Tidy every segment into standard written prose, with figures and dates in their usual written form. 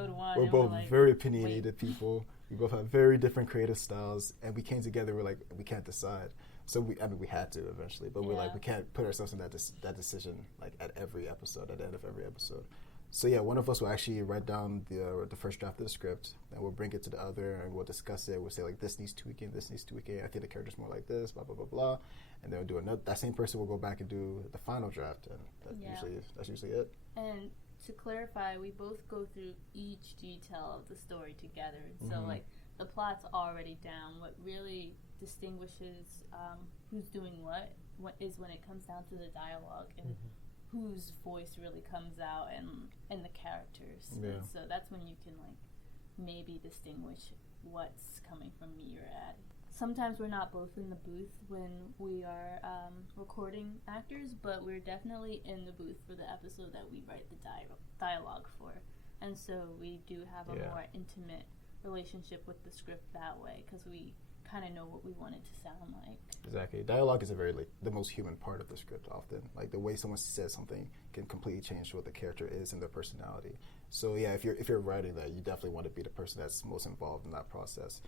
episode 1. We're both very opinionated people. We both have very different creative styles, and we came together. We're like, we can't decide. So we had to eventually, but we're like, we can't put ourselves in that decision like at every episode, at the end of every episode. So yeah, one of us will actually write down the first draft of the script, and we'll bring it to the other, and we'll discuss it. We'll say like, this needs tweaking, this needs tweaking. I think the character's more like this, blah blah blah blah, and then we'll do another. That same person will go back and do the final draft, and that's usually it. And to clarify, we both go through each detail of the story together. So like the plot's already down. What really distinguishes who's doing what is when it comes down to the dialogue and whose voice really comes out and the characters. Yeah. And so that's when you can like maybe distinguish what's coming from me or Addie. Sometimes we're not both in the booth when we are recording actors, but we're definitely in the booth for the episode that we write the dialogue for. And so we do have a more intimate relationship with the script that way, because we kind of know what we want it to sound like. Exactly. Dialogue is a very the most human part of the script often. Like the way someone says something can completely change what the character is and their personality. So yeah, if you're writing that, you definitely want to be the person that's most involved in that process.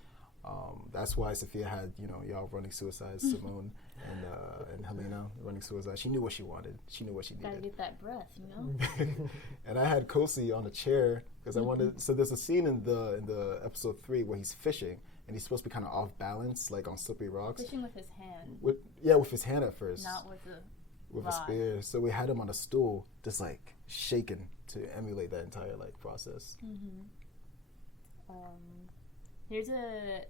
That's why Sophia had, y'all running Suicide, Simone and Helena running Suicide. She knew what she wanted. She knew what she needed. Gotta get that breath, And I had Kosi on a chair because I wanted. So there's a scene in the episode 3 where he's fishing and he's supposed to be kind of off balance, like on slippery rocks. Fishing with his hand. With his hand at first. Not with a spear. So we had him on a stool, just like shaking to emulate that entire process. Here's a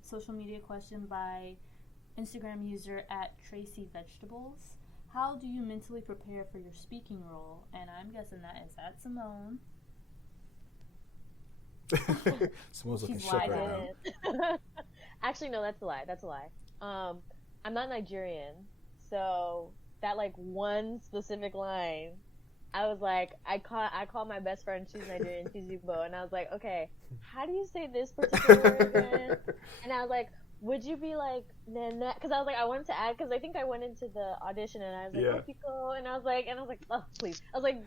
social media question by Instagram user @TracyVegetables. How do you mentally prepare for your speaking role? And I'm guessing that is at Simone. Simone's looking shook right now. Actually, no, that's a lie. I'm not Nigerian, so that one specific line, I was like, I called my best friend, she's Nigerian, she's Igbo, and I was like, okay, how do you say this particular word again? And I was like, would you be like, Nana? Because I was like, I wanted to add, because I think I went into the audition and I was like, Opiko, and I was like, oh, please. I was like,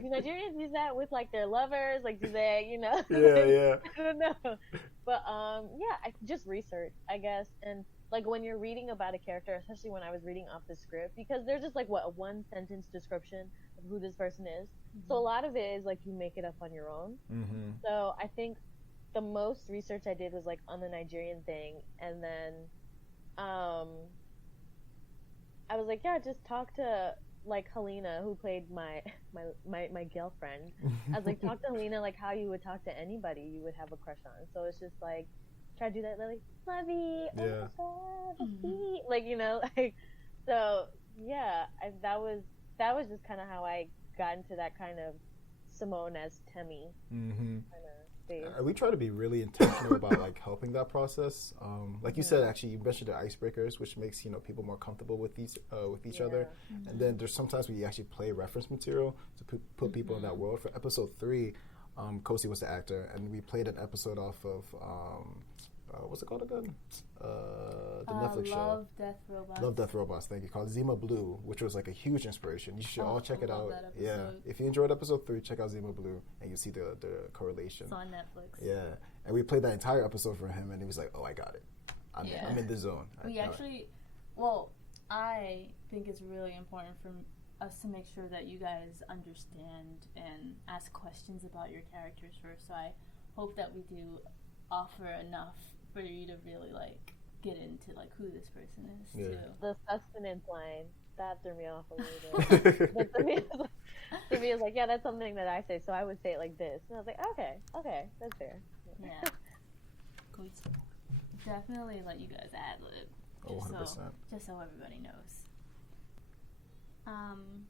do Nigerians use that with their lovers? Do they, Yeah. I don't know. But I just research, I guess, and when you're reading about a character, especially when I was reading off the script, because there's just a one sentence description of who this person is. So a lot of it is you make it up on your own. So I think the most research I did was on the Nigerian thing, and then I was like, just talk to Helena, who played my girlfriend. I was like, talk to Helena how you would talk to anybody you would have a crush on. So it's just try to do that lovey, so yeah, that was just kind of how I got into that kind of Simone as Temmie kind of phase. We try to be really intentional about helping that process. You said, actually, you mentioned the icebreakers, which makes people more comfortable with each other. And then there's sometimes we actually play reference material to put people in that world. For episode 3, Kosi was the actor, and we played an episode off of what's it called again? The Netflix show. Love, Death, Robots. Thank you. Called Zima Blue, which was a huge inspiration. You should all check it out. Yeah, if you enjoyed episode 3, check out Zima Blue, and you see the correlation. It's on Netflix. Yeah, and we played that entire episode for him, and he was like, "Oh, I got it. I'm in the zone." I think it's really important for us to make sure that you guys understand and ask questions about your characters first. So I hope that we do offer enough for you to really get into who this person is too. The sustenance line, that threw me off a little bit. But to me it's that's something that I say, so I would say it like this. And I was like, okay, that's fair. Yeah. Cool. Definitely let you guys ad lib. 100%. Just so everybody knows. And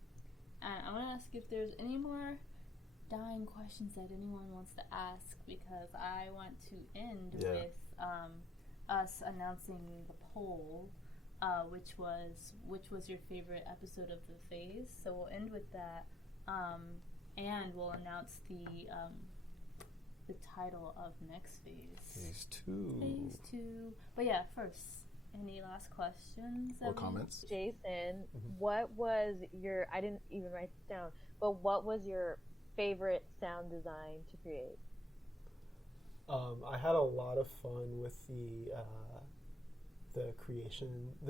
I want to ask if there's any more dying questions that anyone wants to ask, because I want to end with us announcing the poll, which was your favorite episode of the phase. So we'll end with that, and we'll announce the title of next phase. Phase 2. Phase 2. But yeah, first, any last questions or comments? Jason, what was your? I didn't even write this down, but what was your favorite sound design to create? I had a lot of fun with the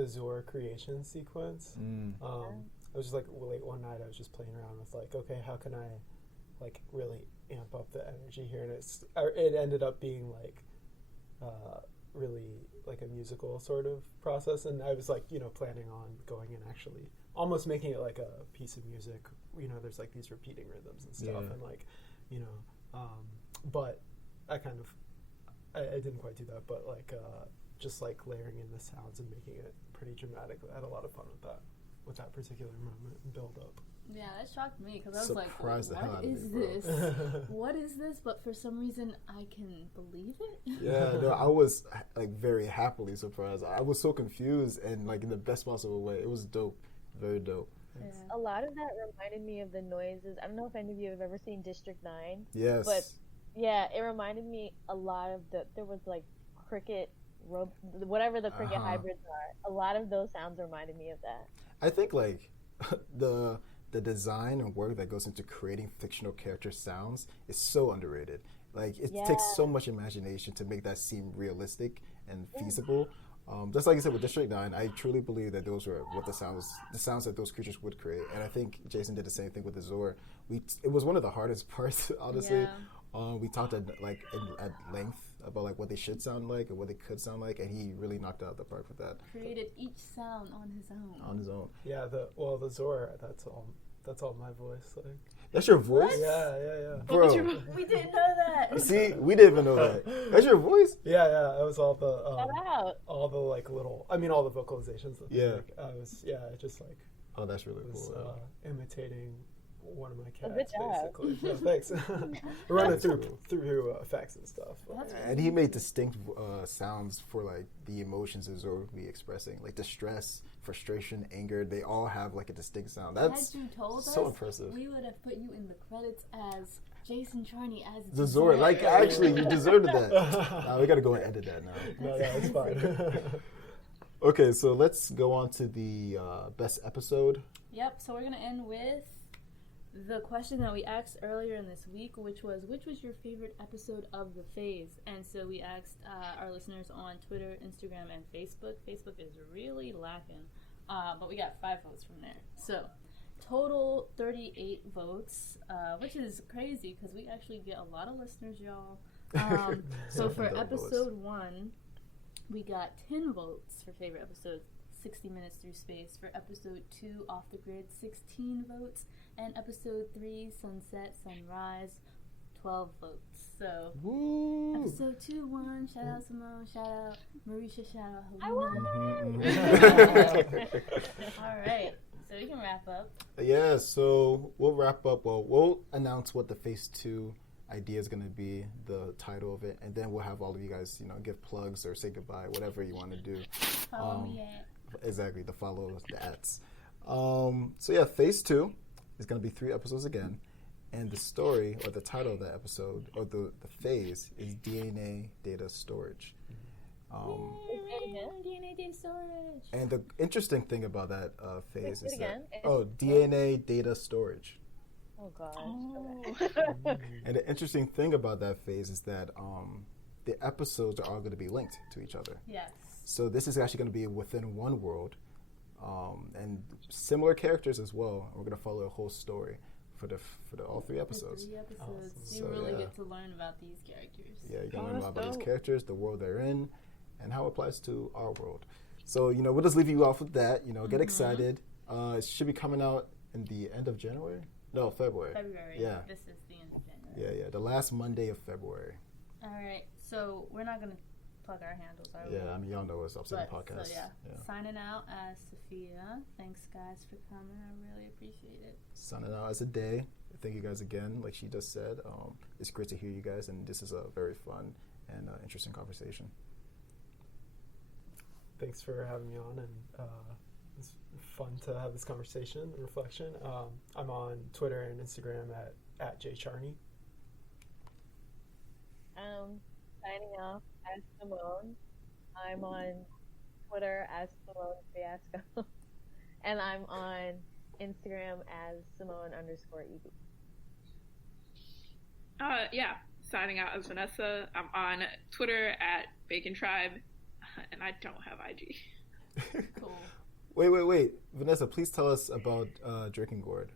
Zora creation sequence. I was just like late one night. I was just playing around with like, okay, how can I like really amp up the energy here? And it ended up being like really like a musical sort of process. And I was like, planning on going and actually almost making it like a piece of music. There's like these repeating rhythms and stuff, and like, but I kind of I didn't quite do that, but like just like layering in the sounds and making it pretty dramatic. I had a lot of fun with that particular moment and build up. Yeah, that shocked me because I was Surprised like, what is this? What is this? But for some reason, I can believe it. Yeah, no, I was like very happily surprised. I was so confused and like in the best possible way. It was dope. Very dope. Yeah. A lot of that reminded me of the noises. I don't know if any of you have ever seen District 9. Yes. But yeah, it reminded me a lot of there was like cricket, whatever the cricket hybrids are. A lot of those sounds reminded me of that. I think like the design and work that goes into creating fictional character sounds is so underrated. Like it takes so much imagination to make that seem realistic and feasible. Just like you said with District 9, I truly believe that those were what the sounds that those creatures would create. And I think Jason did the same thing with the Zor. It was one of the hardest parts, honestly. Yeah. We talked at length about like what they should sound like and what they could sound like, and he really knocked out the park with that. Created each sound on his own. Yeah, the Zor, that's all my voice. Like That's your voice? What? Yeah. Bro. We didn't know that. See, we didn't even know that. That's your voice? Yeah. It was all the all the like all the vocalizations. Yeah. I just like. Oh, that's really was, cool. Imitating one of my cats, good job. basically. Yeah, thanks. Running through effects and stuff. And he made distinct sounds for like the emotions that Zoro would be expressing, like distress, frustration, anger. They all have like a distinct sound. That's had you told so us, impressive. We would have put you in the credits as Jason Charney as The Zoro, like actually, you deserved that. Nah, we gotta go and edit that now. No, it's fine. Okay, so let's go on to the best episode. Yep. So we're gonna end with the question that we asked earlier in this week, which was your favorite episode of the phase? And so we asked our listeners on Twitter, Instagram, and Facebook. Facebook is really lacking, but we got 5 votes from there. So total 38 votes, which is crazy because we actually get a lot of listeners, y'all. So for episode 1, we got 10 votes for favorite episode, 60 Minutes Through Space. For episode 2, Off the Grid, 16 votes. And episode 3, Sunset, Sunrise, 12 votes. So, Woo! episode 2 won. Shout out Simone. Shout out Marisha. Shout out I Helena. All right. So we can wrap up. Yeah, so we'll wrap up. Well, we'll announce what the Phase 2 idea is going to be, the title of it, and then we'll have all of you guys, give plugs or say goodbye, whatever you want to do. Follow me at. Exactly, the follow, the ads. So yeah, Phase 2. It's going to be 3 episodes again, and the story or the title of that episode or the phase is DNA data storage. DNA data storage. And the interesting thing about that phase is again. DNA data storage. Oh gosh. Oh. And the interesting thing about that phase is that the episodes are all going to be linked to each other. Yes. So this is actually going to be within one world. And similar characters as well. We're gonna follow a whole story for all 3 episodes. 3 episodes. Awesome. You really get to learn about these characters. Yeah, you're gonna learn more about these characters, the world they're in, and how it applies to our world. So we'll just leave you off with that. Get excited. It should be coming out in the end of January. No, February. February. Yeah. This is the end of January. Yeah. The last Monday of February. All right. So we're not gonna plug our handles, are we? Yeah, I mean y'all know us, Upside Podcast. So yeah. Signing out as Sophia. Thanks guys for coming. I really appreciate it. Signing out as a day. Thank you guys again. Like she just said, it's great to hear you guys, and this is a very fun and interesting conversation. Thanks for having me on, and it's fun to have this conversation and reflection. I'm on Twitter and Instagram at @JCharney. Signing off as Simone. I'm on Twitter as Simone Fiasco. And I'm on Instagram as Simone_EB. Yeah, signing out as Vanessa. I'm on Twitter at Bacon Tribe, and I don't have IG. Cool. Wait. Vanessa, please tell us about Drinking Gourd.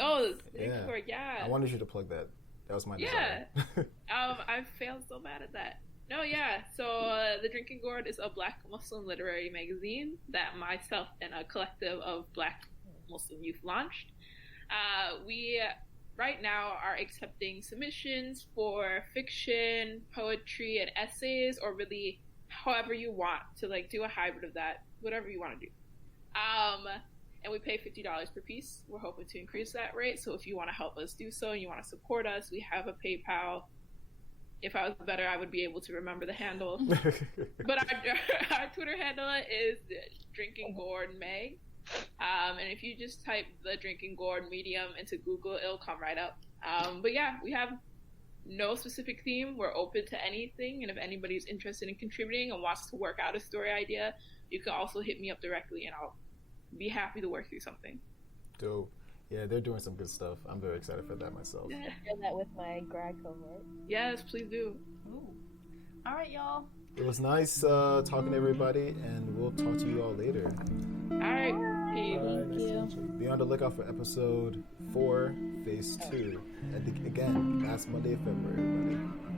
Oh, yeah. I wanted you to plug that. That was my desire. I failed so bad at that. No, yeah. So The Drinking Gourd is a Black Muslim literary magazine that myself and a collective of Black Muslim youth launched. We right now are accepting submissions for fiction, poetry, and essays, or really however you want to like do a hybrid of that, whatever you want to do. And we pay $50 per piece. We're hoping to increase that rate. So if you want to help us do so and you want to support us, we have a PayPal. If I was better, I would be able to remember the handle. But our Twitter handle is Drinking Gourd May. And if you just type the Drinking Gourd medium into Google, it'll come right up. But yeah, we have no specific theme. We're open to anything. And if anybody's interested in contributing and wants to work out a story idea, you can also hit me up directly and I'll be happy to work through something. Dope. Yeah, they're doing some good stuff. I'm very excited for that myself. I share that with my grad cohort. Yes, please do. Ooh. All right, y'all. It was nice talking to everybody, and we'll talk to you all later. All right. Thank you. Be on the lookout for episode 4, phase 2. And again, last Monday of February, everybody.